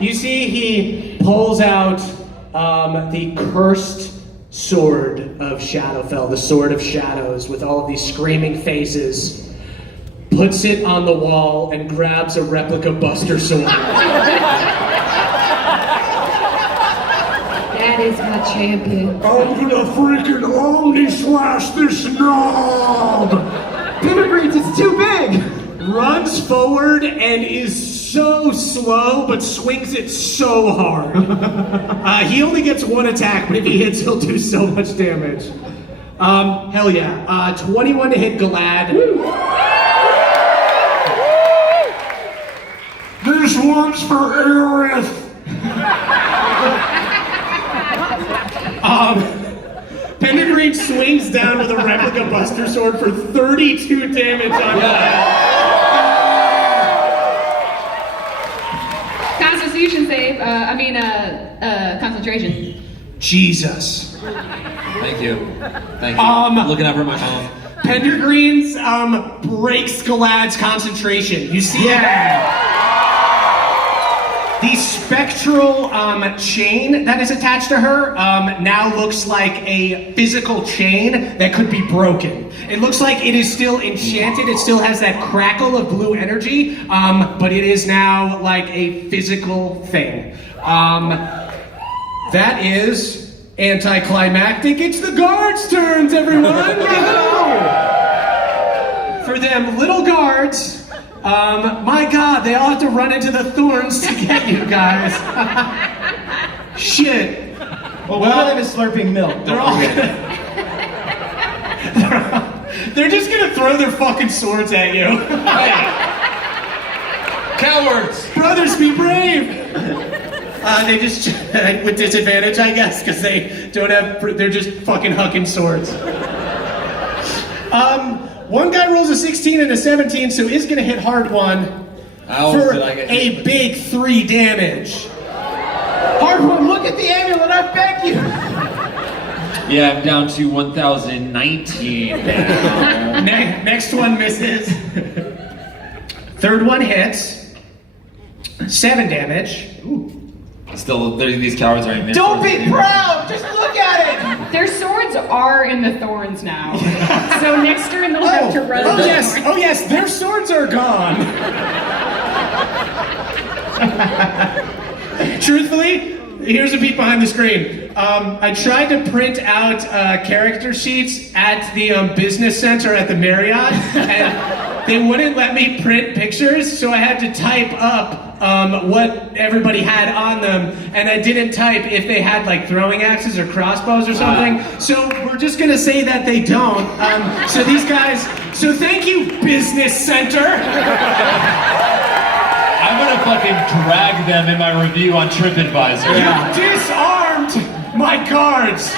You see he pulls out the cursed sword of Shadowfell, the Sword of Shadows, with all of these screaming faces, puts it on the wall, and grabs a replica Buster Sword. That is my champion. I'm gonna freaking omni-slash this knob! Pinnegreens, it's too big! Runs forward and is so slow, but swings it so hard. He only gets one attack, but if he hits, he'll do so much damage. Hell yeah. 21 to hit Galad. This one's for Aerith! Pendergreen swings down with a replica Buster Sword for 32 damage on Galad. Constitution save, concentration. Jesus. Thank you. Looking over my phone. Pendergreen's breaks Galad's concentration. You see the spectral chain that is attached to her now looks like a physical chain that could be broken. It looks like it is still enchanted. It still has that crackle of blue energy, but it is now like a physical thing. That is anticlimactic. It's the guards' turns, everyone. For them little guards. My God, they all have to run into the thorns to get you guys. Shit. Well, one of them is slurping milk. They're all they're just gonna throw their fucking swords at you. Cowards! Brothers, be brave! They just, with disadvantage, I guess, because they don't have, they're just fucking hucking swords. One guy rolls a 16 and a 17, so is gonna hit hard one for a big 3 damage. Hard one, look at the amulet, I beg you! Yeah, I'm down to 1,019 now. Next one misses. Third one hits. 7 damage. Ooh. Still, these cowards aren't missing. Don't be proud! Just look at it! Their swords are in the thorns now. So next turn they'll have to run. Oh yes, their swords are gone. Truthfully, here's a peek behind the screen. I tried to print out character sheets at the business center at the Marriott, and they wouldn't let me print pictures, so I had to type up what everybody had on them, and I didn't type if they had like throwing axes or crossbows or something. So we're just gonna say that they don't. So these guys. So thank you, business center. I'm gonna fucking drag them in my review on TripAdvisor. You disarmed my guards.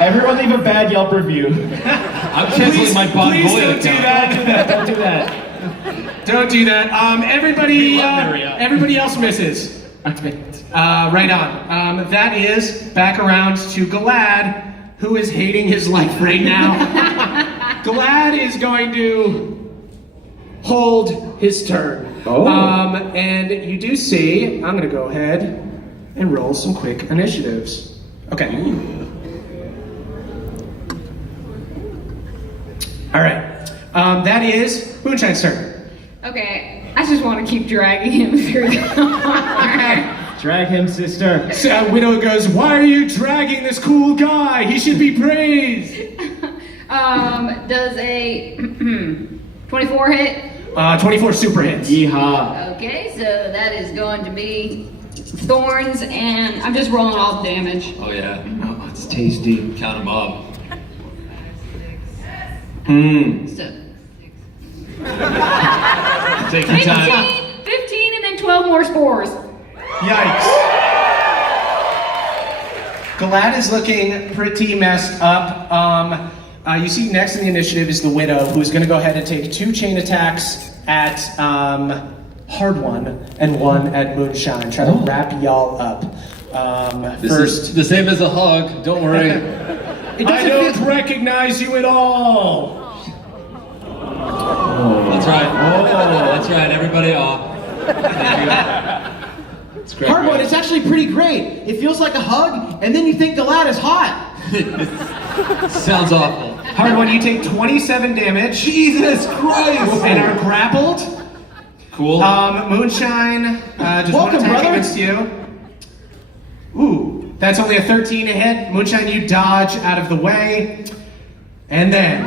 Everyone leave a bad Yelp review. I'm canceling my Bon Please Void don't do account. that. Don't do that. Don't do that. Everybody else misses. Okay. Right on. That is back around to Galad, who is hating his life right now. Galad is going to hold his turn. And you do see, I'm gonna go ahead and roll some quick initiatives. Okay. All right. That is Moonshine's turn. Okay, I just want to keep dragging him through the Drag him, sister. So Widow goes, "Why are you dragging this cool guy? He should be praised." Does a 24 hit? 24 super hits. Yeehaw. Okay, so that is going to be thorns, and I'm just rolling all the damage. Oh yeah. Oh, it's tasty. Count them up. So Take your time. 15, and then 12 more spores. Yikes. Galad is looking pretty messed up. You see next in the initiative is the Widow, who's going to go ahead and take 2 chain attacks at Hard One and 1 at Moonshine. Try to wrap y'all up. This First, is the same as a hug. Don't worry. I don't recognize you at all. That's right. That's right. Everybody off. It's great. Hard one, it's actually pretty great. It feels like a hug, and then you think Galad is hot. Sounds awful. Hard one, you take 27 damage. Jesus Christ! And are grappled. Cool. Moonshine, just one Welcome, attack brother. against you. Ooh, that's only a 13 to hit. Moonshine, you dodge out of the way. And then,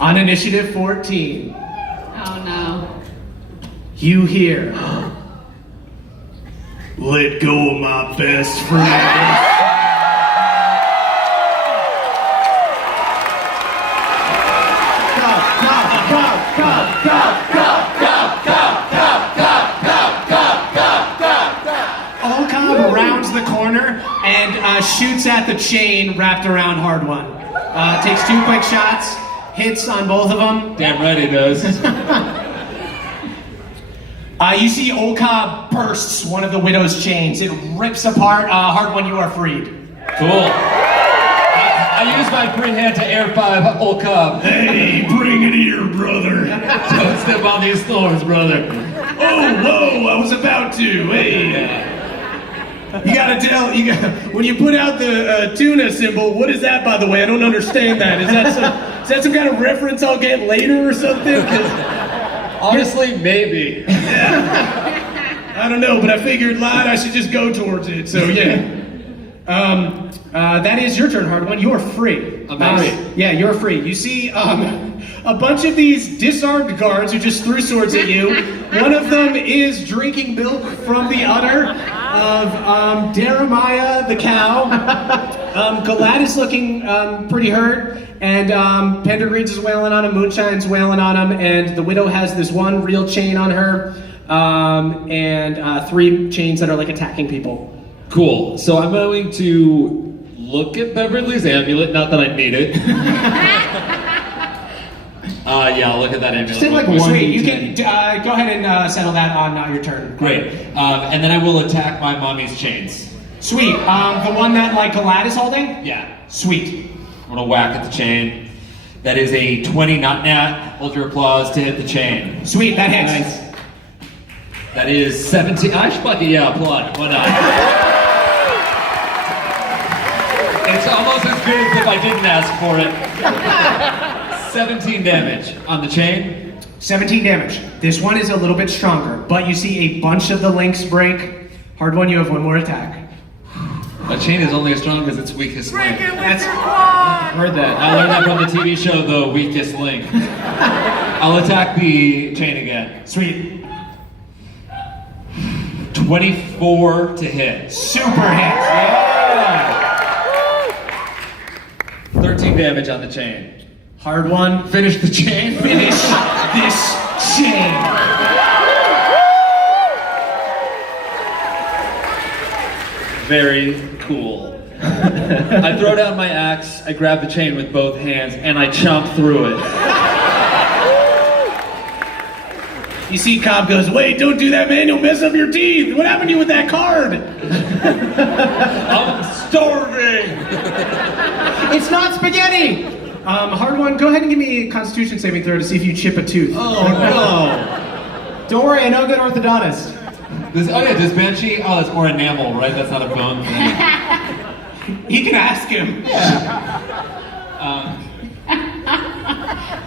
on initiative 14, Oh no. you hear, let go of my best friend. Olcom rounds the corner and shoots at the chain wrapped around Hard One. Takes 2 quick shots, hits on both of them. Damn right he does. You see Olcom bursts one of the Widow's chains. It rips apart. Hard One, you are freed. Cool. I use my free hand to air 5 Olcom. Hey, bring it here, brother. Don't step on these thorns, brother. Oh, whoa, I was about to. Hey. You gotta tell, when you put out the tuna symbol, what is that, by the way? I don't understand that. Is that some kind of reference I'll get later or something? 'Cause Honestly, maybe. I don't know, but I figured I should just go towards it, so yeah. That is your turn, Hard One. You are free. I'm free. Yeah, you're free. You see a bunch of these disarmed guards who just threw swords at you. One of them is drinking milk from the udder of Jeremiah the cow. Galad is looking pretty hurt, and Pendergreens is wailing on him, Moonshine's wailing on him, and the Widow has this one real chain on her, and 3 chains that are like attacking people. Cool. So I'm going to look at Beverly's amulet. Not that I need it. Yeah, I'll look at that amulet. Just take like real quick. one. Sweet, you can go ahead and settle that on your turn. Great. And then I will attack my mommy's chains. Sweet. The one that like Galad is holding? Yeah. Sweet. I'm gonna whack at the chain. That is a 20 not nat. Hold your applause to hit the chain. Sweet, that hits. Nice. That is 17. I should fucking applaud. Why not? It's almost as good as if I didn't ask for it. 17 damage on the chain. 17 damage. This one is a little bit stronger, but you see a bunch of the links break. Hard One, you have one more attack. My chain is only as strong as its weakest link. That's Heard that. I learned that from the TV show, The Weakest Link. I'll attack the chain again. sweet. 24 to hit. Super hit. Yeah. 13 damage on the chain. Hard One. Finish the chain. Finish this chain. Very cool. I throw down my axe, I grab the chain with both hands, and I chomp through it. You see Cobb goes, wait, don't do that, man. You'll mess up your teeth. What happened to you with that card? I'm starving! It's not spaghetti! Hard One, go ahead and give me a Constitution saving throw to see if you chip a tooth. Oh no! Don't worry, I know a good orthodontist. Does Banshee? Oh, that's more enamel, right? That's not a bone thing. You can ask him.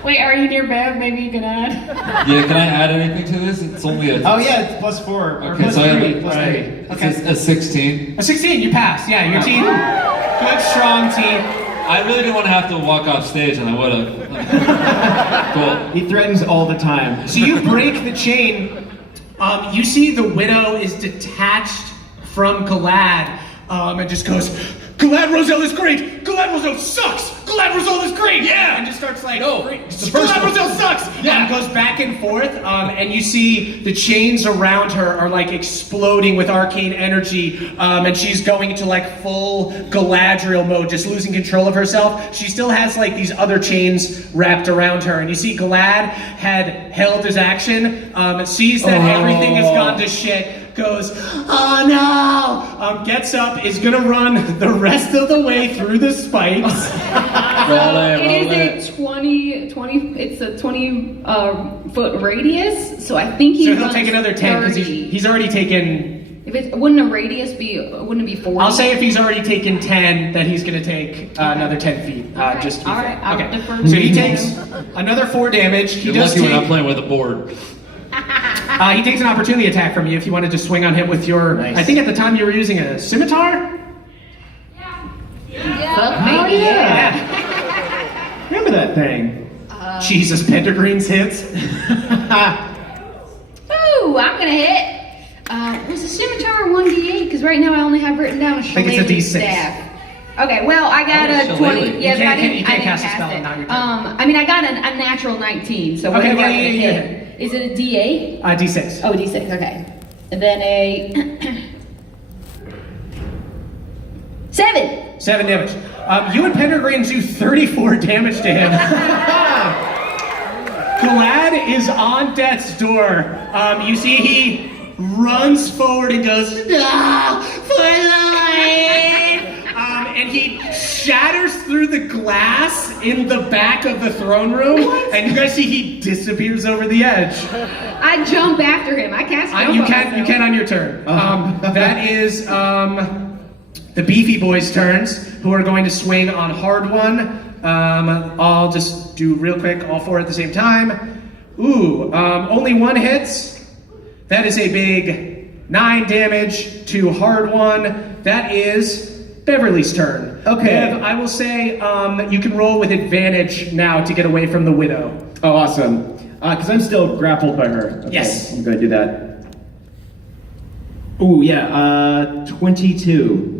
Wait, are you near Bev? Maybe you can add. Yeah, can I add anything to this? It's only a... Oh yeah, it's +4. Or Okay, plus so I have 3. Plus 3. Okay. It's a 16. A 16, you pass. Yeah, your teeth. Good, strong teeth. I really didn't want to have to walk off stage, and I would have. Cool. He threatens all the time. So you break the chain. You see the Widow is detached from Galad and just goes, Galad Roselle is great! Galad Roselle sucks! Galad Roselle is great! Yeah! And just starts like, No, great. it's the first Galad one. Roselle sucks! Yeah. And goes back and forth, and you see the chains around her are like exploding with arcane energy, and she's going into like full Galadriel mode, just losing control of herself. She still has like these other chains wrapped around her, and you see Galad had held his action, sees that everything has gone to shit, goes, oh no! Gets up, is gonna run the rest of the way through the spikes. Roll it, It roll is a 20, it's a 20 foot radius, so I think he So he'll runs take another 10 because 30. he's already taken. If it wouldn't a radius be, wouldn't it be 40? I'll say if he's already taken 10, that he's going to take another 10 feet. Alright, Just to be alright, fair. I'll Okay. defer to So he you. takes another 4 damage. He You're does lucky we're not take. playing with a board. He takes an opportunity attack from you if you wanted to swing on him with your. Nice. I think at the time you were using a scimitar. Fuck Oh, maybe, yeah. Remember that thing? Jesus, Pendergreen's hits. Ooh, I'm gonna hit. Was a scimitar 1d8? Because right now I only have written down a think it's a shillelagh D6. staff. Okay, well I got Oh, a shillelagh. 20. Yeah, You but I can't- didn't. you can't I didn't cast a cast spell it. and not your turn. I mean I got a natural 19. So Okay, whatever yeah, I'm gonna yeah, hit. Is it a D8? D6. Oh, D6. Okay. And then a 7. 7 damage. You and Pendergreen do 34 damage to him. Glad is on death's door. You see he runs forward and goes, "No, for life!" And he shatters through the glass in the back of the throne room. And you guys see he disappears over the edge. I jump after him. I cast. jump You on can myself. on your turn. That is the Beefy Boys' turns, who are going to swing on Hard One. I'll just do real quick, all 4 at the same time. Ooh, only 1 hits. That is a big 9 damage to Hard One. That is Beverly's turn. Okay. Bev, I will say you can roll with advantage now to get away from the widow. Oh, awesome. Because I'm still grappled by her. Okay, Yes. I'm going to do that. Ooh, yeah, 22.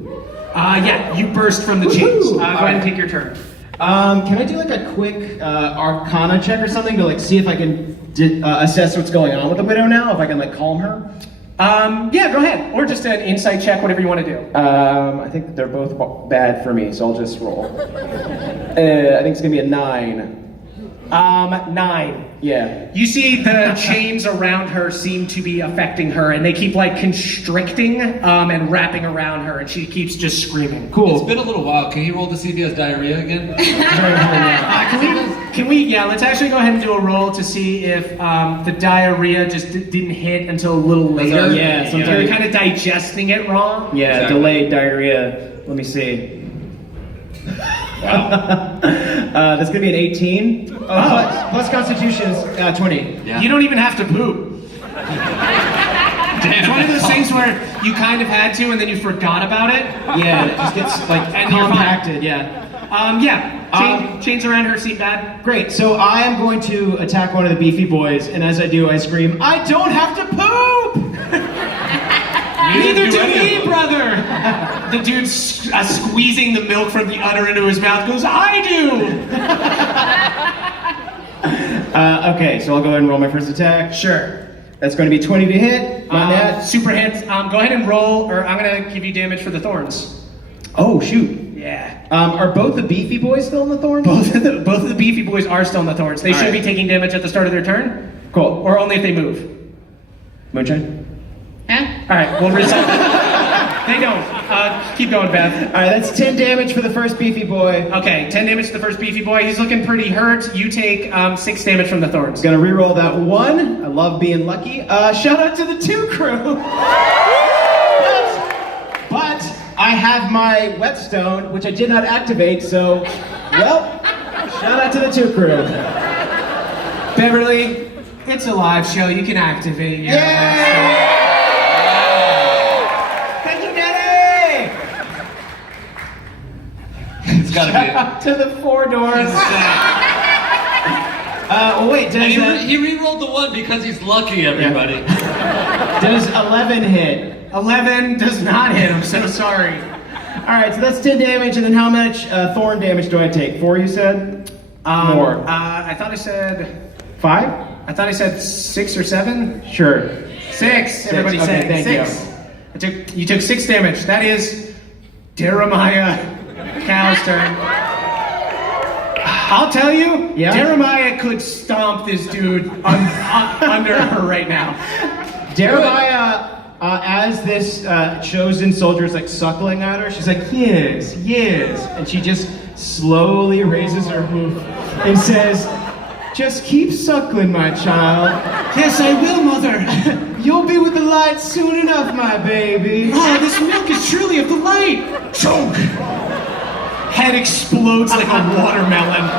Yeah, you burst from the chains. Woohoo! Go ahead and take your turn. Can I do like a quick Arcana check or something to like see if I can assess what's going on with the widow now? If I can like calm her? Yeah, go ahead. Or just an insight check, whatever you want to do. I think they're both bad for me, so I'll just roll. I think it's gonna be a 9. 9. Yeah. You see the chains around her seem to be affecting her, and they keep like constricting and wrapping around her, and she keeps just screaming. Cool. It's been a little while. Can you roll to see if he has diarrhea again? Yeah, let's actually go ahead and do a roll to see if the diarrhea just didn't hit until a little later. Yeah, You're sometimes- kind of digesting it wrong. Yeah, Exactly. delayed diarrhea. Let me see. That's gonna be an 18. Plus Constitution's 20. Yeah. You don't even have to poop. It's one of those things where you kind of had to and then you forgot about it. Yeah, it just gets like And you're fine. compacted. Yeah. Chains around her seem bad. Great. So I am going to attack one of the Beefy Boys, and as I do, I scream, "I don't have to poop!" Neither do we, brother. The dude squeezing the milk from the udder into his mouth goes, "I do." Okay, so I'll go ahead and roll my first attack. Sure. That's going to be 20 to hit. Not net. Super hits. Go ahead and roll, or I'm gonna give you damage for the thorns. Oh shoot. Yeah. Are both the Beefy Boys still in the thorns? Both of the Beefy Boys are still in the thorns. They should Alright. be taking damage at the start of their turn, Cool. or only if they move. Moonshine. Huh? All right, we'll reset. They don't. Keep going, Beth. All right, that's 10 damage for the first Beefy Boy. Okay, 10 damage to the first Beefy Boy. He's looking pretty hurt. You take 6 damage from the thorns. Gonna re-roll that 1. I love being lucky. Shout out to the 2 crew. but I have my whetstone, which I did not activate, so, well, shout out to the 2 crew. Beverly, it's a live show. You can activate your Yay! Thank you, Daddy! It's gotta be. To the 4 doors. Wait, And does, he re-rolled the 1 because he's lucky, everybody. does 11 hit? 11 does not hit. I'm so sorry. Alright, so that's 10 damage, and then how much thorn damage do I take? 4, you said? More. I thought I said 5? I thought I said 6 or 7. Sure. 6. Everybody Okay, said thank 6. You took 6 damage. That is Jeremiah Cow's turn. I'll tell you, Yeah? Jeremiah could stomp this dude under her right now. Jeremiah as this chosen soldier is like suckling at her, she's like, yes, yes. And she just slowly raises her hoof and says, just keep suckling, my child. Yes, I will, Mother. You'll be with the light soon enough, my baby. Oh, this milk is truly of the light. Choke. Head explodes like a watermelon.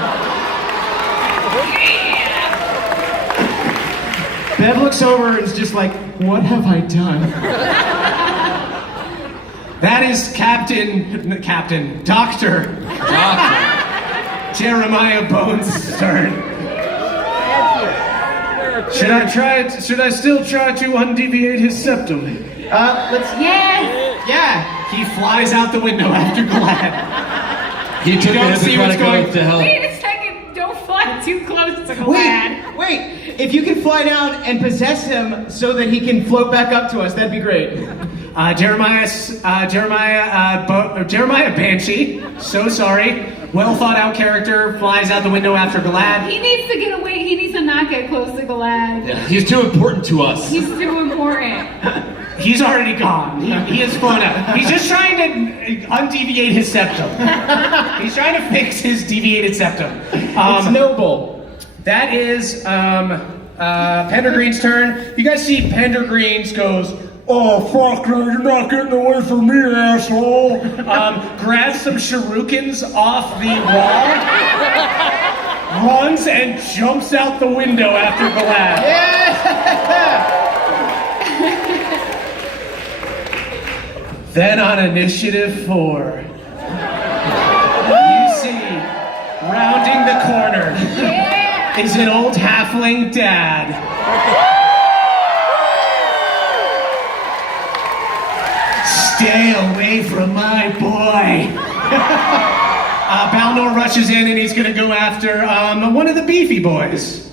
Bev looks over and is just like, what have I done? That is Dr. Jeremiah Bones' turn. Should I still try to undeviate his septum? Let's, Yes! yeah. He flies out the window after Glad. He took don't it see to what's going- to help. Wait a second, don't fly too close to Glad. Wait. If you can fly down and possess him so that he can float back up to us, that'd be great. Jeremiah Banshee, so sorry. Well thought out character, flies out the window after Glad. He needs to get away, he needs to not get close to Glad. Yeah, he's too important to us. He's too important. He's already gone. He has flown out. He's just trying to undeviate his septum. He's trying to fix his deviated septum. It's noble. That is Pendergreen's turn. You guys see Pendergreens goes, oh, fuck, no, you're not getting away from me, asshole. Grabs some shurikens off the wall, runs and jumps out the window after Glad. Then on initiative 4, you see, rounding the corner, is an old halfling dad. Stay away from my boy. Balnor rushes in and he's gonna go after one of the beefy boys.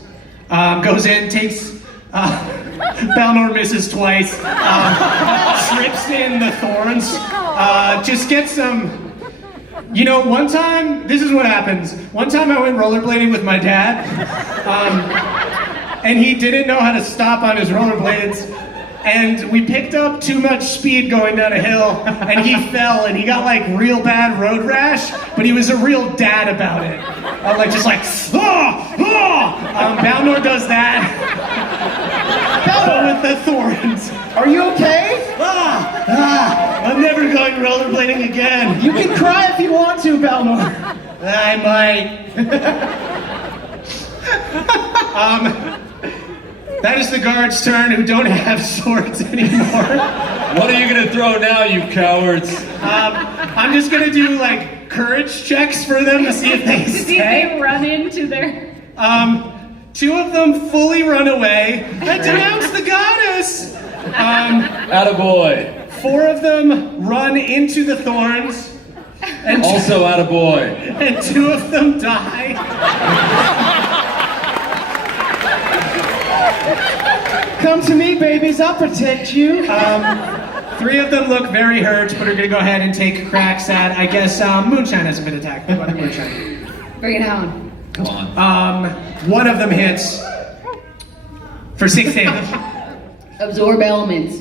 Goes in, takes. Balnor misses twice. Trips in the thorns. Just gets some. You know, one time, this is what happens. One time I went rollerblading with my dad, and he didn't know how to stop on his rollerblades, and we picked up too much speed going down a hill, and he fell, and he got like real bad road rash, but he was a real dad about it. Balnor does that. Balnor with the thorns. Are you okay? I'm never going rollerblading again. You can cry if you want to, Balnor. I might. That is the guard's turn who don't have swords anymore. What are you gonna throw now, you cowards? I'm just gonna do like courage checks for them to see if they To see if stay. they run into their... 2 of them fully run away and denounce the goddess. Attaboy. 4 of them run into the thorns. And Also attaboy. and 2 of them die. Come to me, babies. I'll protect you. 3 of them look very hurt, but are gonna go ahead and take cracks at, I guess, Moonshine hasn't been attacked. What about Moonshine? Bring it on. Come on. 1 of them hits for 6 damage. Absorb elements.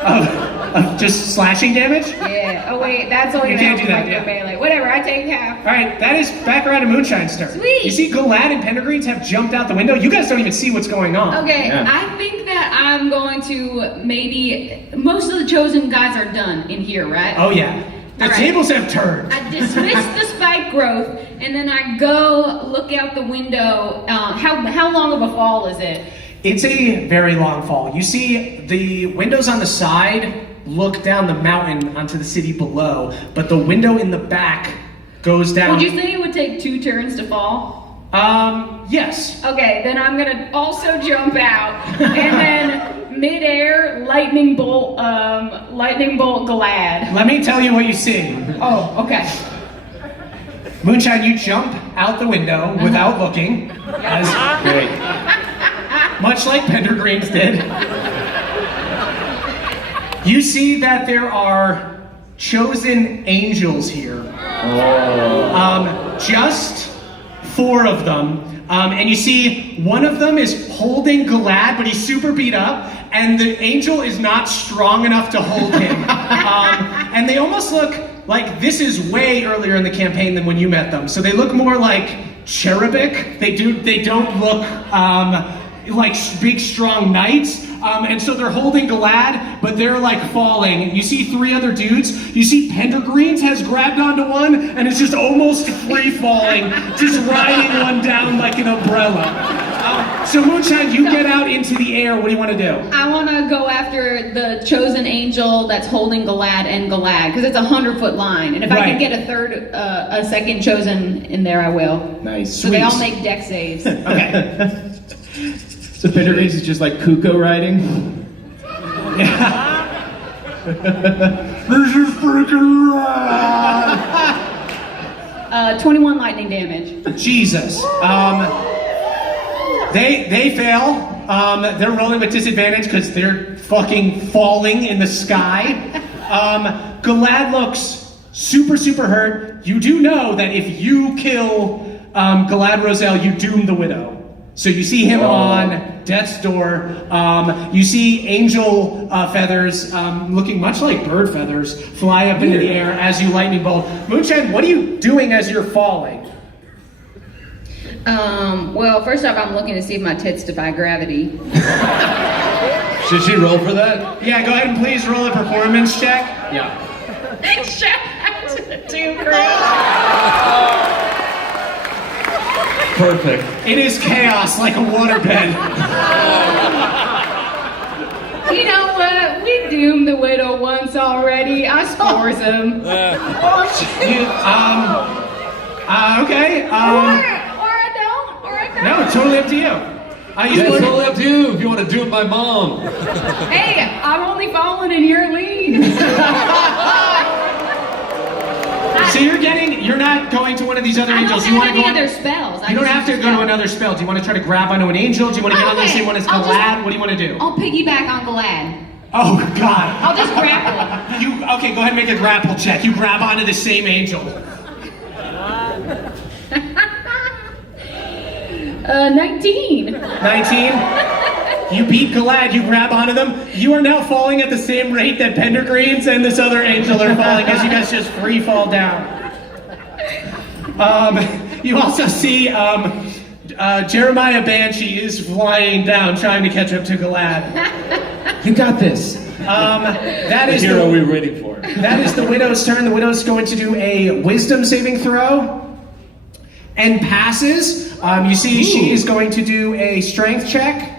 Of just slashing damage? Yeah. Oh wait, that's only You gonna can't help do that, like yeah. the melee. Whatever, I take half. Alright, that is back around to Moonshine's turn. Sweet. You see Glad and Pendergreens have jumped out the window. You guys don't even see what's going on. Okay, Yeah. I think that I'm going to maybe... Most of the chosen guys are done in here, right? Oh yeah. The All right. tables have turned. I dismiss the spike growth, and then I go look out the window. How long of a fall is it? It's a very long fall. You see the windows on the side look down the mountain onto the city below, but the window in the back goes down. Would you think it would take 2 turns to fall? Yes. Okay, then I'm gonna also jump out, and then midair lightning bolt Glad. Let me tell you what you see. Oh, okay. Moonshine, you jump out the window without looking, as Great. much like Pendergreens did. You see that there are chosen angels here. Just 4 of them. And you see one of them is holding Glad, but he's super beat up, and the angel is not strong enough to hold him. And they almost look like this is way earlier in the campaign than when you met them. So they look more like cherubic. They don't look like big strong knights. And so they're holding Galad, but they're like falling. You see 3 other dudes. You see Pendergreens has grabbed onto one and is just almost free falling, just riding one down like an umbrella. So Moonshine, you get out into the air. What do you want to do? I want to go after the chosen angel that's holding Galad and Galad, because it's a 100-foot line. And if I Right. can get a second chosen in there, I will. Nice. So they all Sweet. make deck saves. Okay. So Pendergrace is just like Kuko riding. This is freaking rad. 21 lightning damage. Jesus. They fail. They're rolling with disadvantage because they're fucking falling in the sky. Galad looks super hurt. You do know that if you kill Galad Roselle, you doom the widow. So you see him on death's door. You see angel feathers, looking much like bird feathers, fly up into the air as you lightning bolt. Moonshine, what are you doing as you're falling? Well, first off, I'm looking to see if my tits defy gravity. Should she roll for that? Yeah, go ahead and please roll a performance check. Yeah. Too great. Perfect. It is chaos like a waterbed. You know what? We doomed the widow once already. I scores him. Okay. Or I don't. No, it's totally up to you. Yeah, it's totally up to you if you want to do it my mom. Hey, I'm only following in your lead. So you're not going to one of these other I don't angels. You want have to any go other spells. You don't have to go to another spell. Do you want to try to grab onto an angel? Do you want to get on the Okay, same one as I'll Galad? What do you want to do? I'll piggyback on Galad. Oh God. I'll just grapple. Okay, go ahead and make a grapple check. You grab onto the same angel. 19. 19. You beat Galad, you grab onto them. You are now falling at the same rate that Pendergreens and this other angel are falling as you guys just free fall down. You also see Jeremiah Banshee is flying down trying to catch up to Galad. You got this. That The is hero we were waiting for. That is the widow's turn. The widow's going to do a wisdom saving throw and passes. You see she is going to do a strength check.